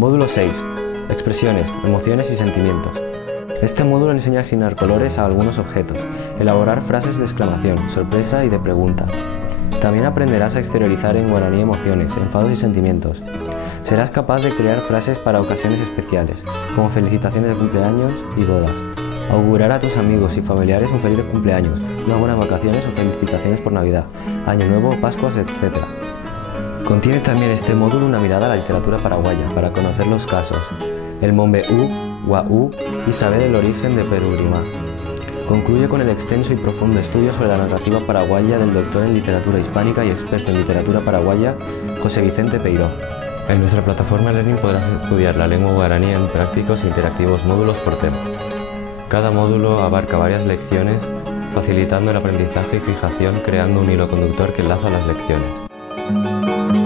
Módulo 6. Expresiones, emociones y sentimientos. Este módulo enseña a asignar colores a algunos objetos, elaborar frases de exclamación, sorpresa y de pregunta. También aprenderás a exteriorizar en guaraní emociones, enfados y sentimientos. Serás capaz de crear frases para ocasiones especiales, como felicitaciones de cumpleaños y bodas. Augurar a tus amigos y familiares un feliz cumpleaños, unas buenas vacaciones o felicitaciones por Navidad, Año Nuevo, Pascuas, etc. Contiene también este módulo una mirada a la literatura paraguaya, para conocer los casos, el Mombeú, Guaú y saber el origen de Perurimá. Concluye con el extenso y profundo estudio sobre la narrativa paraguaya del doctor en literatura hispánica y experto en literatura paraguaya, José Vicente Peiró. En nuestra plataforma Learning podrás estudiar la lengua guaraní en prácticos e interactivos módulos por tema. Cada módulo abarca varias lecciones, facilitando el aprendizaje y fijación, creando un hilo conductor que enlaza las lecciones.